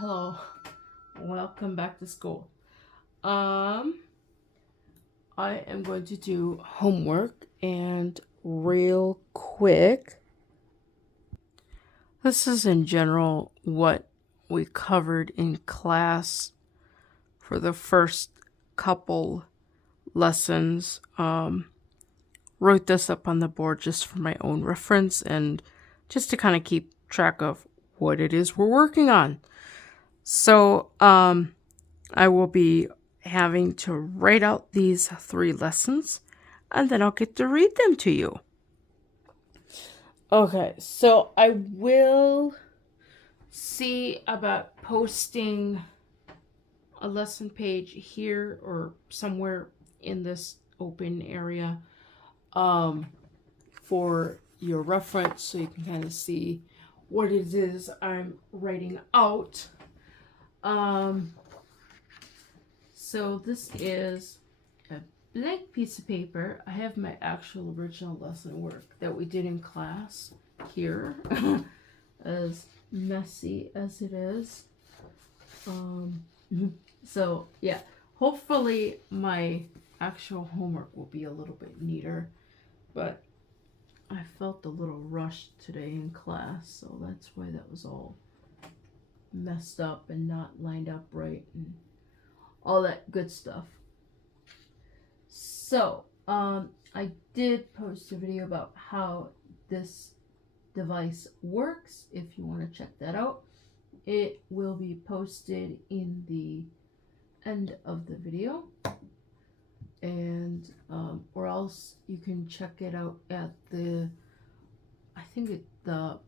Hello, welcome back to school. I am going to do homework, and real quick, this is in general what we covered in class for the first couple lessons. Wrote this up on the board just for my own reference and just to kind of keep track of what it is we're working on. So, I will be having to write out these 3 lessons, and then I'll get to read them to you. Okay, so I will see about posting a lesson page here or somewhere in this open area for your reference so you can kind of see what it is I'm writing out. So this is a blank piece of paper. I have my actual original lesson work that we did in class here, as messy as it is. So yeah, hopefully my actual homework will be a little bit neater, but I felt a little rushed today in class, so that's why that was all messed up and not lined up right and all that good stuff. So, I did post a video about how this device works. If you want to check that out, it will be posted in the end of the video, and or else you can check it out at the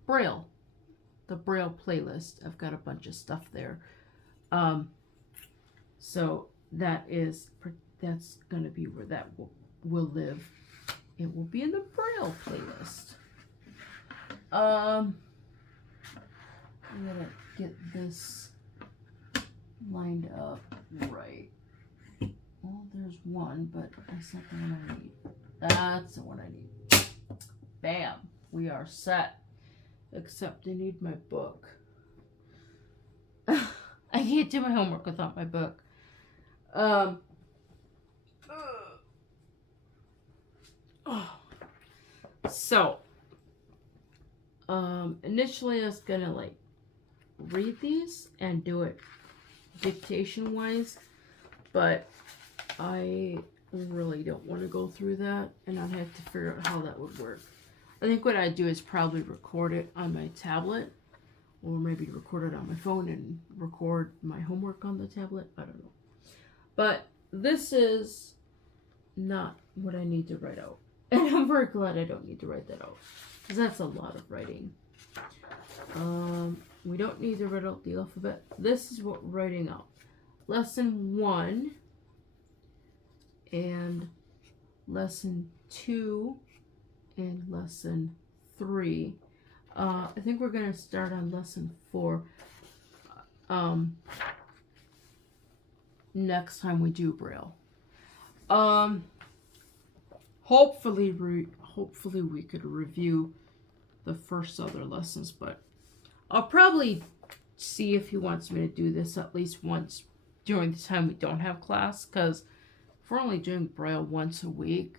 Braille playlist. I've got a bunch of stuff there. So that's going to be where that will live. It will be in the Braille playlist. I'm going to get this lined up right. Well, there's one, but that's not the one I need. That's the one I need. Bam! We are set. Except I need my book. I can't do my homework without my book. So, initially I was gonna read these and do it dictation wise, but I really don't want to go through that, and I'd have to figure out how that would work. I think what I'd do is probably record it on my tablet, or maybe record it on my phone and record my homework on the tablet. I don't know. But this is not what I need to write out. And I'm very glad I don't need to write that out, because that's a lot of writing. We don't need to write out the alphabet. This is what we're writing out. Lesson 1 and lesson 2 and lesson 3. I think we're going to start on lesson 4 next time we do Braille. Hopefully we could review the first other lessons, but I'll probably see if he wants me to do this at least once during the time we don't have class, because if we're only doing Braille once a week,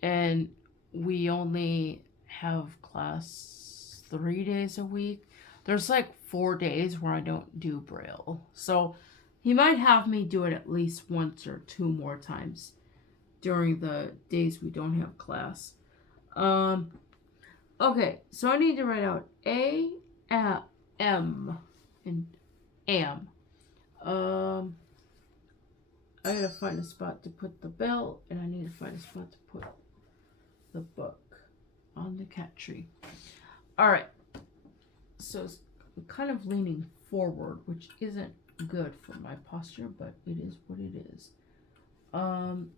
and we only have class 3 days a week, there's 4 days where I don't do Braille. So he might have me do it at least once or 2 more times during the days we don't have class. Okay, so I need to write out A, M, and am. I gotta find a spot to put the bell, and I need to find a spot to put the book on the cat tree. Alright, so I'm kind of leaning forward, which isn't good for my posture, but it is what it is. I'm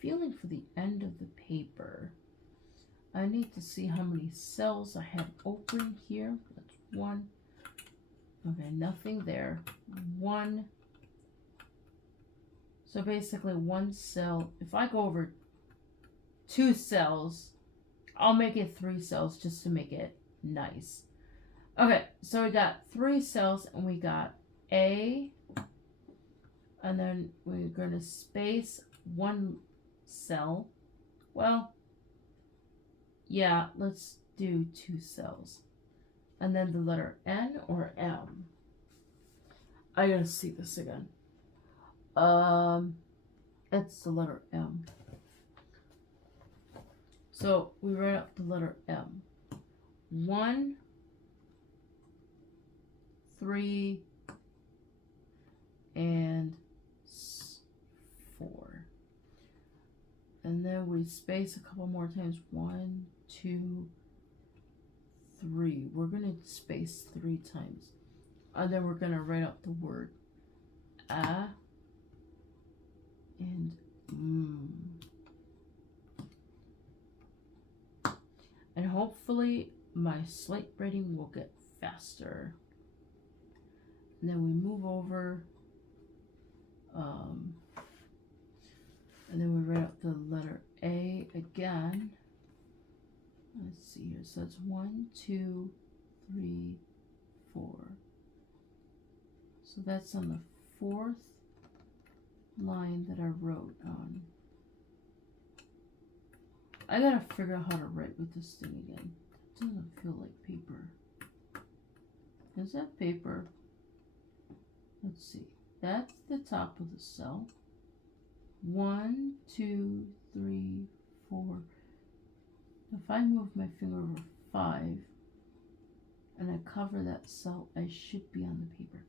feeling for the end of the paper. I need to see how many cells I have open here. That's 1. Okay, nothing there. 1. So basically 1 cell. If I go over 2 cells, I'll make it 3 cells just to make it nice. Okay, so we got 3 cells and we got A, and then we're going to space 1 cell. Well, yeah, let's do 2 cells. And then the letter N or M. I gotta see this again. It's the letter M. So we write out the letter M. 1, 3, and 4. And then we space a couple more times. 1, 2, 3. We're gonna space 3 times. And then we're gonna write out the word A and And hopefully my slate writing will get faster. And then we move over, and then we write out the letter A again. Let's see here. So it's 1, 2, 3, 4. So that's on the 4th line that I wrote on. I gotta figure out how to write with this thing again. It doesn't feel like paper. Is that paper? Let's see. That's the top of the cell. 1, 2, 3, 4. If I move my finger over 5 and I cover that cell, I should be on the paper.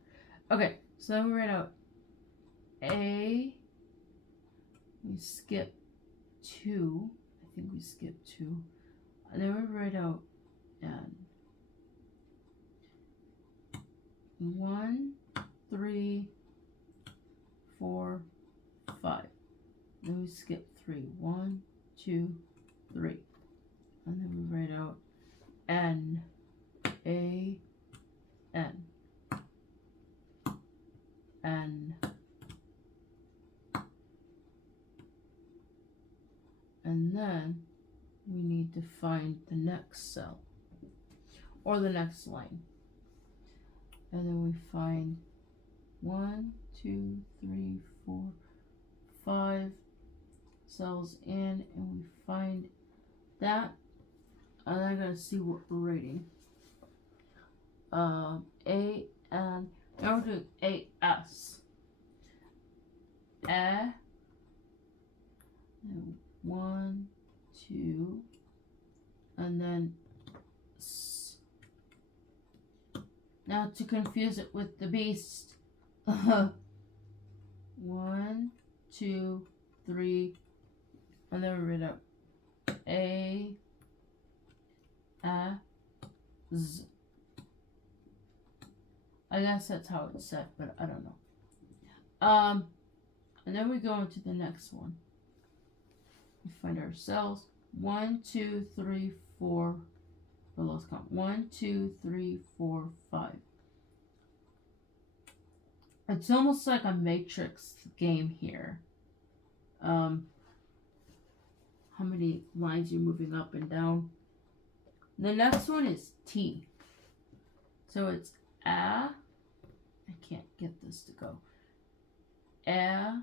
Okay, so then we write out A. We skip 2. I think we skip 2. And then we write out N. 1, 3, 4, 5. Then we skip 3. 1, 2, 3. And then we write out N. A. N. N. And then we need to find the next cell or the next line. And then we find 1, 2, 3, 4, 5 cells in, and we find that. And I gotta see what we're rating. A, and now we're doing A-S. A. 1, 2, and then S. Now to confuse it with the beast. 1, 2, 3, and then we read out A, Z. I guess that's how it's said, but I don't know. And then we go into the next one. We find our cells. 1, 2, 3, 4. Well, let's count. 1, 2, 3, 4, 5. It's almost like a matrix game here. How many lines you're moving up and down. The next one is T. So it's A. I can't get this to go. A.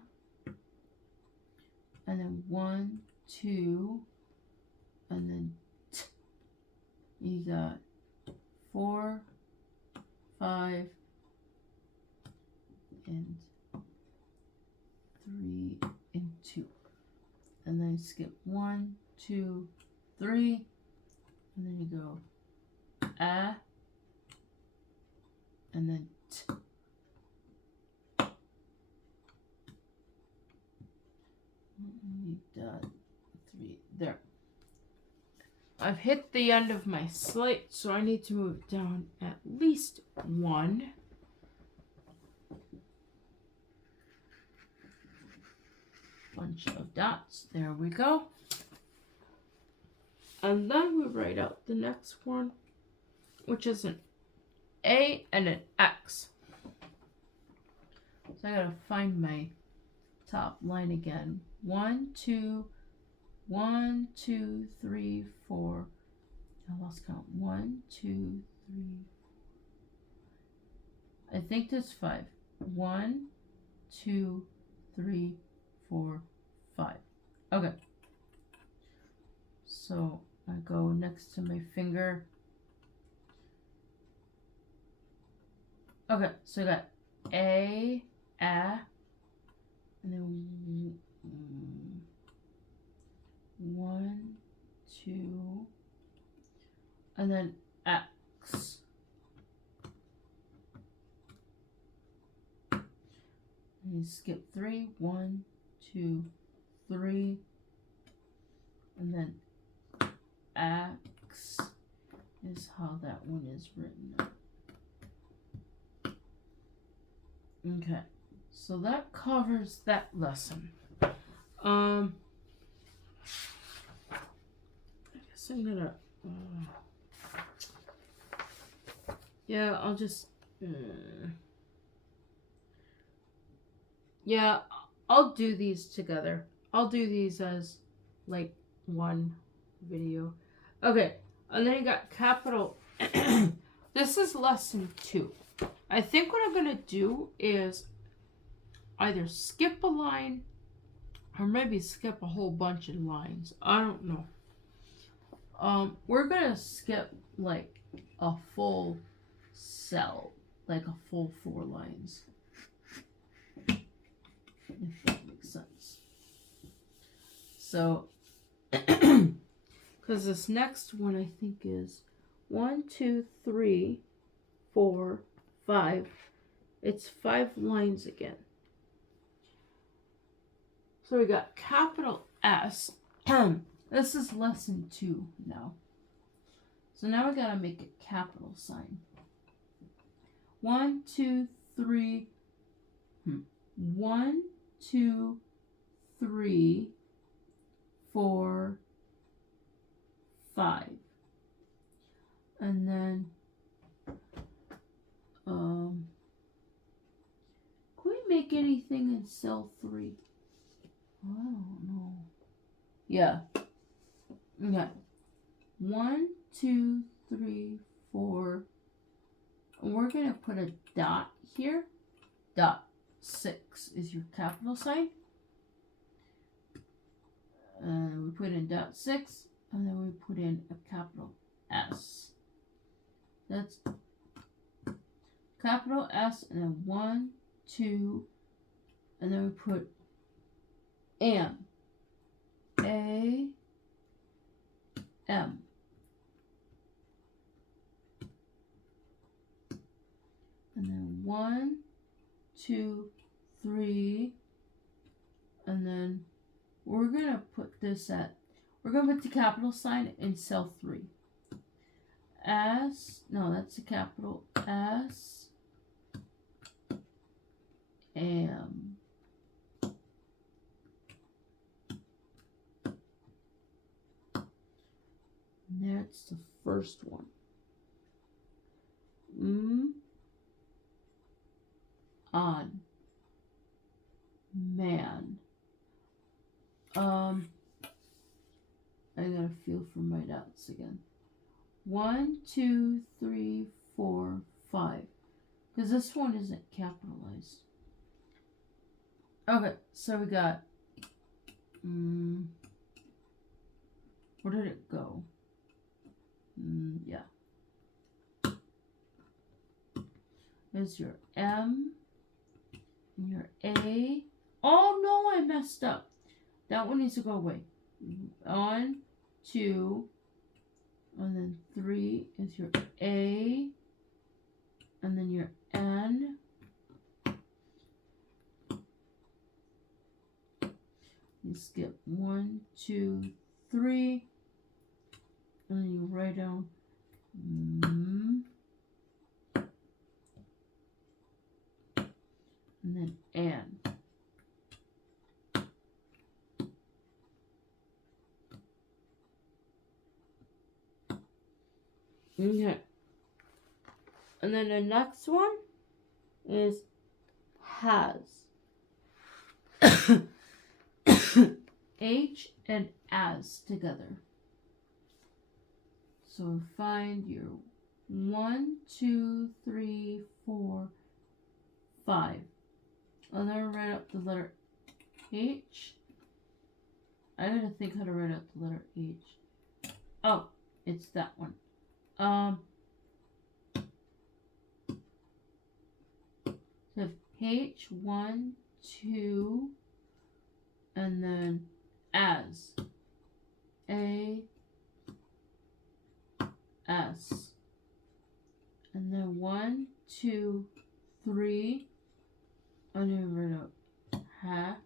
And then 1, 2, and then T. You got 4, 5, and 3, and 2. And then you skip 1, 2, 3, and then you go A, and then T. Done. 3 there. I've hit the end of my slate, so I need to move it down at least 1. Bunch of dots. There we go. And then we write out the next one, which is an A and an X. So I gotta find my top line again. 1, 2, 1, 2, 3, 4. I lost count. 1, 2, 3, I think there's 5. 1, 2, 3, 4, 5. Okay. So I go next to my finger. Okay, so I got A, and then 1, 2, and then X. And you skip 3, 1, 2, 3, and then X is how that one is written. Okay, so that covers that lesson. I guess I'm gonna. Yeah, I'll just. Yeah, I'll do these together. I'll do these as like one video. Okay, and then you got capital. This is lesson 2. I think what I'm going to do is either skip a line or maybe skip a whole bunch of lines. I don't know. We're going to skip like a full cell, like a full 4 lines. If that makes sense. So, because this next one I think is 1, 2, 3, 4, 5. It's 5 lines again. So we got capital S. This is lesson 2 now. So now we gotta make a capital sign. 1, 2, 3. 1, 2, 3, 4, 5. And then can we make anything in cell 3? I don't know. Yeah. Okay. 1, 2, 3, 4. We're gonna put a dot here. Dot 6 is your capital sign. And we put in dot 6, and then we put in a capital S. That's capital S, and then 1, 2, and then we put M. A, M. And then 1, 2, 3, and then we're going to put this we're going to put the capital sign in cell 3. S, no, that's a capital S, M. And that's the first one. On. Man. I gotta feel for my dots again. 1, 2, 3, 4, 5. Because this one isn't capitalized. Okay, so we got. Where did it go? Yeah. There's your M. And your A. Oh no, I messed up. That one needs to go away. 1, 2, and then 3 is your A, and then your N. You skip 1, 2, 3, and then you write down and then N. Okay. And then the next one is has. H and as together. So find your 1, 2, 3, 4, 5. And then write out the letter H. I gotta think how to write out the letter H. Oh, it's that one. So H, 1, 2, and then as. A, S. And then 1, 2, 3. And then write out ha,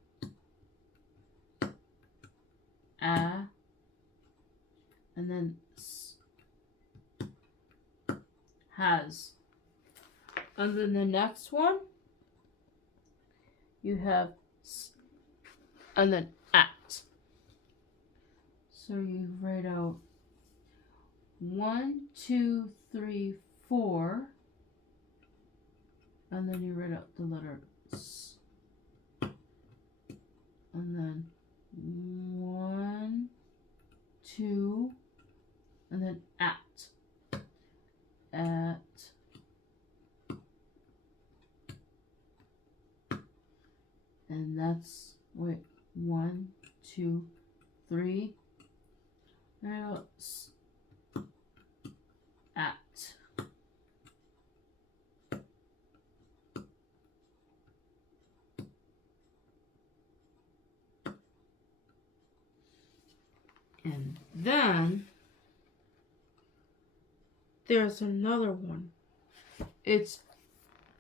a, and then s, has. And then the next one, you have s, and then at. So you write out 1, 2, 3, 4, and then you write out the letter S, and then 1, 2, and then at, and that's, wait, 1, 2, 3, now at. And then there's another one. It's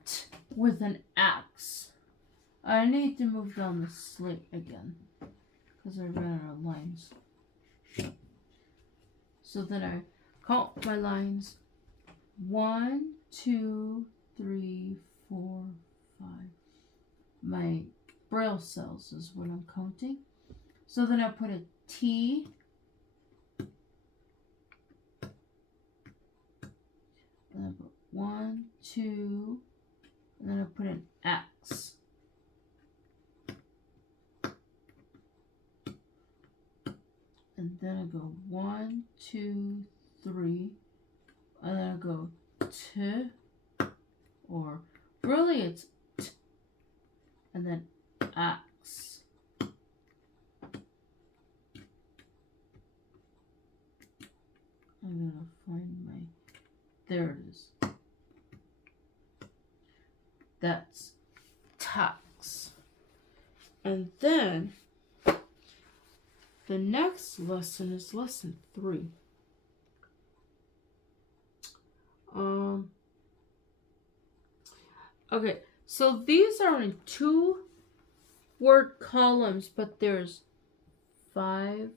t with an axe. I need to move down the slate again because I ran out of lines. So then I count my lines. 1, 2, 3, 4, 5. My Braille cells is what I'm counting. So then I put a T. And I put 1, 2, and then I put an X. And then I go 1, 2, 3, and then I go T, or really it's T, and then X. I'm gonna find my, there it is. That's tax. And then the next lesson is lesson 3. Okay, so these are in 2 word columns, but there's 5.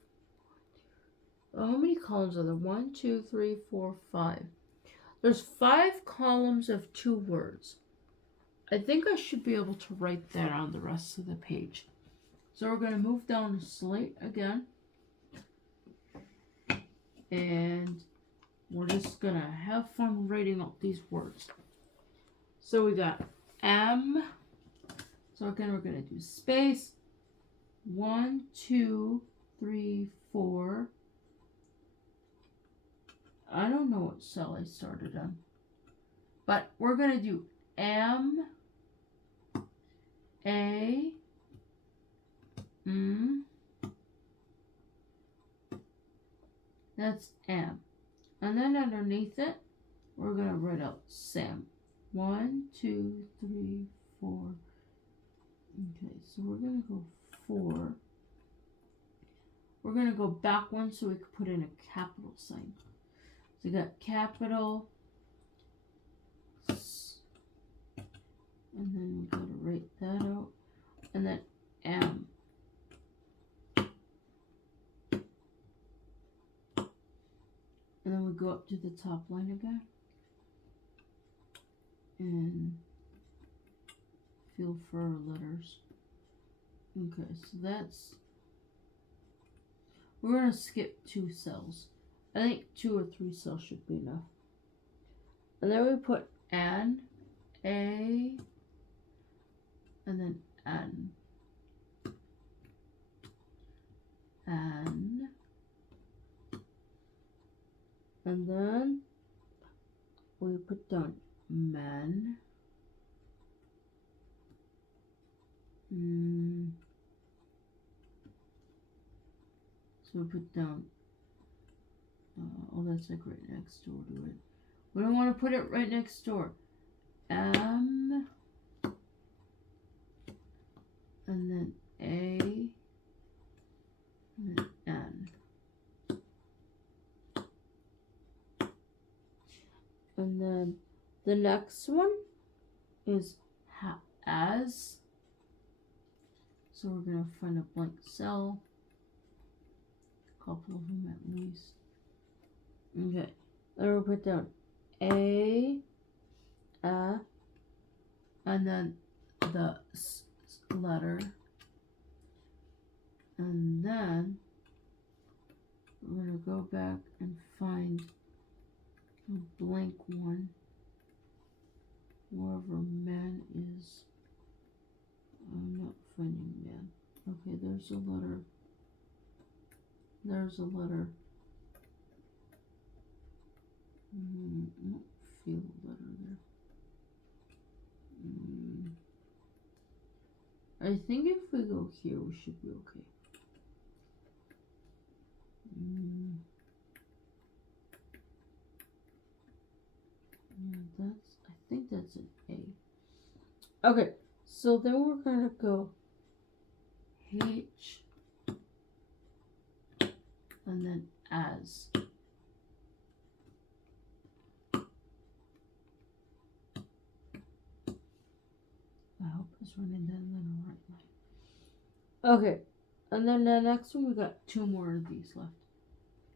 How many columns are there? 1, 2, 3, 4, 5. There's 5 columns of 2 words. I think I should be able to write that on the rest of the page. So we're going to move down the slate again. And we're just going to have fun writing out these words. So we got M. So again, we're going to do space. 1, 2, 3, 4. I don't know what cell I started on. But we're going to do M, A, that's M. And then underneath it, we're going to write out Sam. 1, 2, 3, 4. Okay, so we're going to go 4. We're going to go back one so we can put in a capital sign. So we got capital, S, and then we got to write that out, and then M. And then we go up to the top line again and fill for our letters. Okay, so that's, we're going to skip 2 cells. I think 2 or 3 cells should be enough. And then we put N, A, and then N. N. And then we put down men. So we put down, oh, that's like right next door to it. We don't want to put it right next door. M, and then A, and then N. And then the next one is as. So we're going to find a blank cell. A couple of them at least. Okay. Then we'll put down A, and then the letter. And then we're going to go back and find a blank one. Wherever man is. I'm not finding man. Okay, there's a letter. There's a letter. I don't feel a letter there. I think if we go here, we should be okay. Yeah, I think that's an A. Okay, so then we're gonna go H and then as. I hope it's running down the right line. Okay, and then the next one, we got 2 more of these left.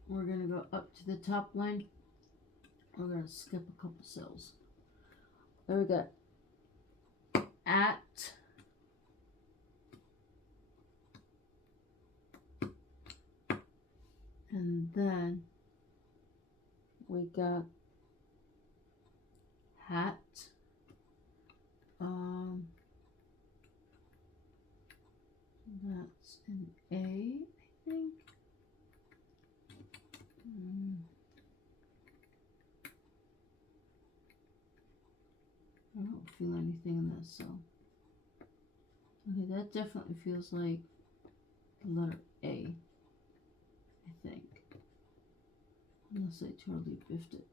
We're gonna go up to the top line. We're gonna skip a couple cells. There we got at, and then we got hat. That's an A, I think. I don't feel anything in that cell. Okay, that definitely feels like the letter A, I think. Unless I totally biffed it.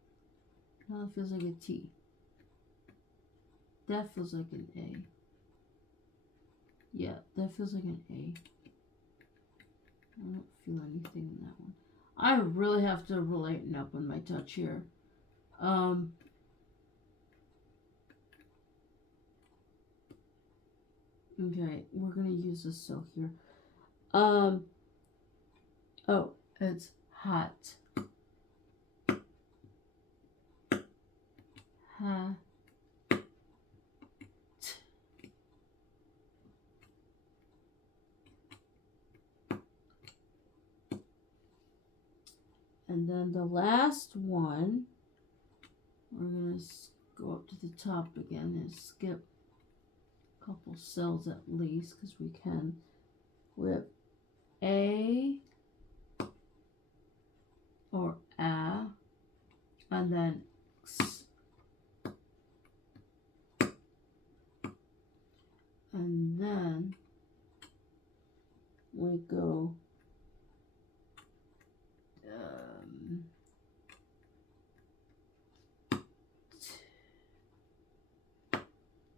Now it feels like a T. That feels like an A. Yeah, that feels like an A. I don't feel anything in that one. I really have to lighten up on my touch here. Okay, we're gonna use this cell here. Oh, it's hot. Hat. And then the last one, we're gonna go up to the top again and skip a couple cells at least, because we can. We have A or A, and then X. And then we go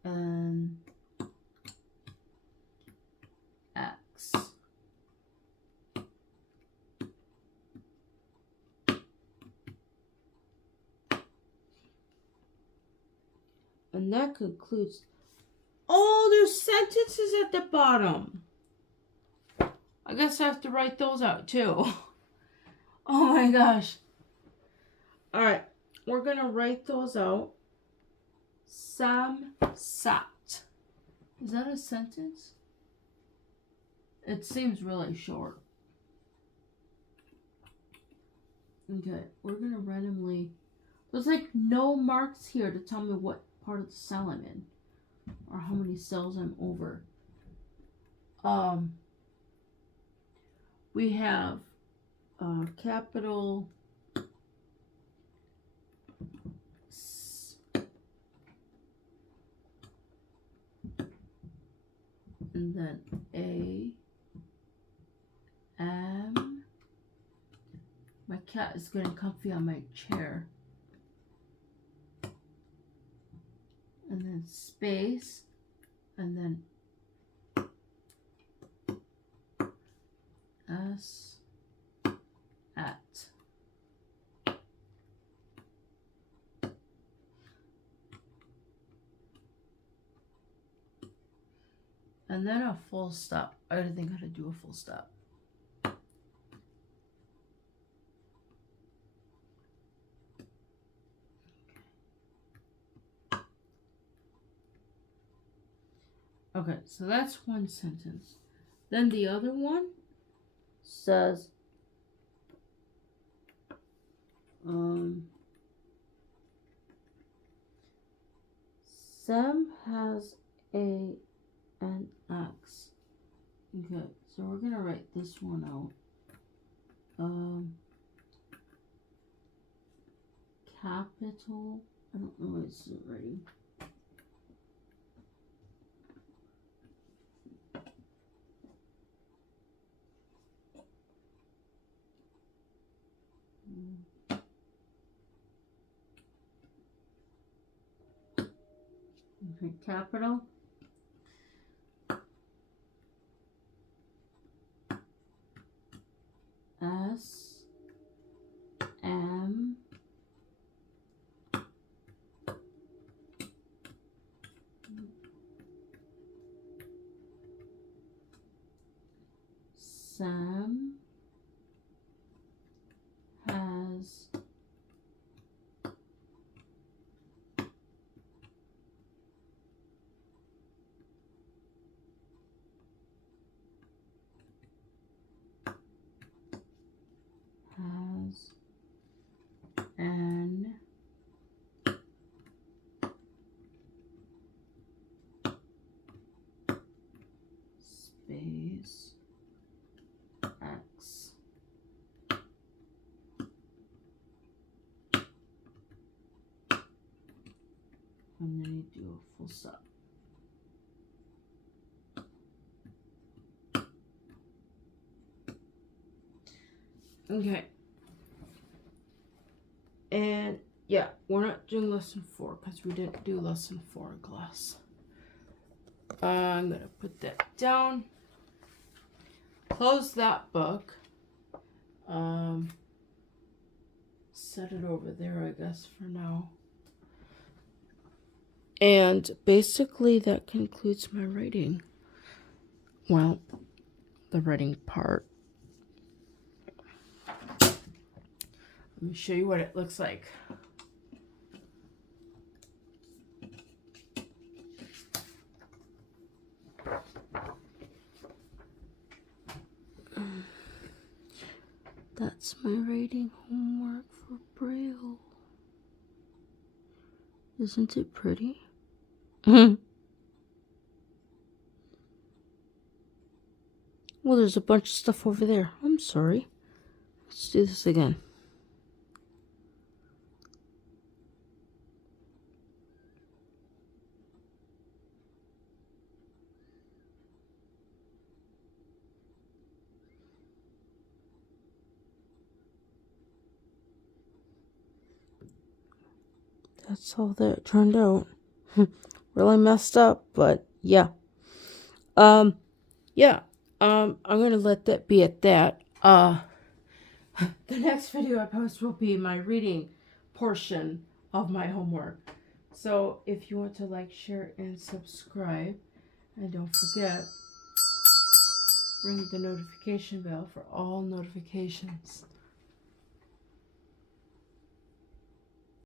and X. And that concludes. Oh, there's sentences at the bottom. I guess I have to write those out too. Oh my gosh. Alright, we're going to write those out. Samsat. Is that a sentence? It seems really short. Okay, we're going to randomly... There's like no marks here to tell me what part of the cell I'm in. Or how many cells I'm over. We have capital and then A, M. My cat is getting comfy on my chair. And then space, and then S, at. And then a full stop. I gotta think how to do a full stop. Okay, so that's one sentence. Then the other one says, Sam has an X. Okay, so we're gonna write this one out. Capital. I don't know why it's not ready. Okay, capital. S, M, Sam has an space X. And then you do a full stop. Okay. And yeah, we're not doing lesson 4 because we didn't do lesson 4 in class. I'm gonna put that down. Close that book. Set it over there, I guess, for now. And basically that concludes my writing. Well, the writing part. Let me show you what it looks like. That's my writing homework for Braille. Isn't it pretty? Well, there's a bunch of stuff over there. I'm sorry. Let's do this again. That's all that it turned out. Really messed up, but yeah. I'm gonna let that be at that. The next video I post will be my reading portion of my homework. So if you want to like, share, and subscribe, and don't forget, ring the notification bell for all notifications.